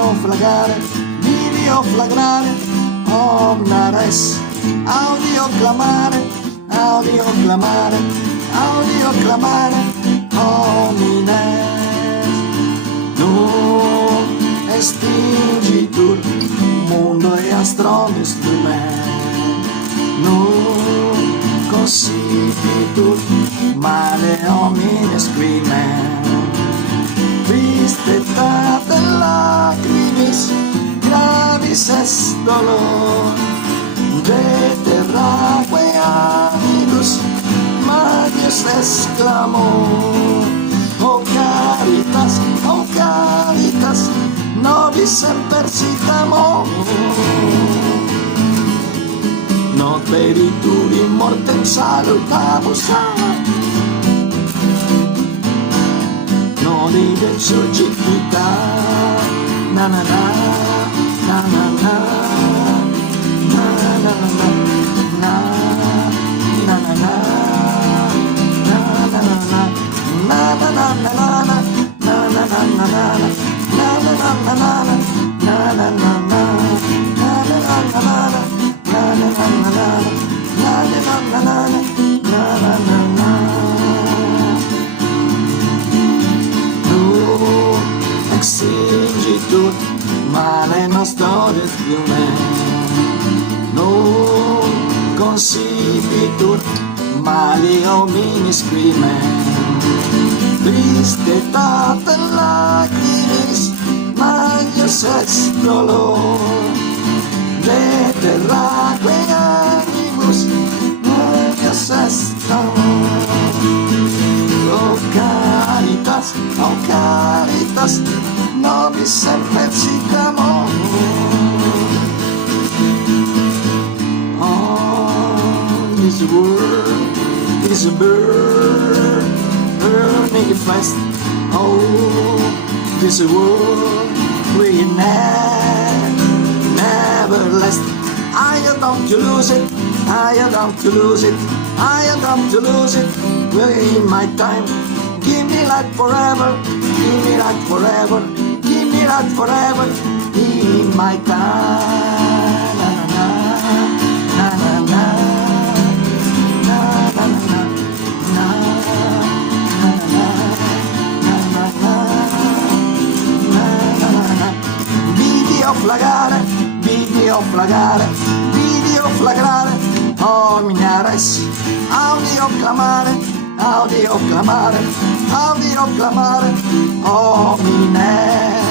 video flagrare, omnia res, audio clamare, homines. Non extingitur mundo e astronis lumen, non consipitur male homines crimen. Tristetate lacrimis, gravis est dolor, de terraque anibus, magis exclamor. O Caritas, nobis semper citamo. Not peritur in mortem salutamus, non idem surgita, na na na, na na na, na na na, na na na na, na na na, na na na na na, na na na na na, na na na na na, na na na na, exigitur male nostres lumen, non consipitur mali hominis crimen. Tristetate lacrimis, magis est dolor, de terraque anibus, magis est amor. O Caritas, nobis semper citamo. Oh, this world is a burning fast. Oh, this world will never last. I don't to lose it, Will my time, give me life forever, in my time. Na na na, na na na, na na na, na na na. Video flagrare, omnia res, audio clamare, homines.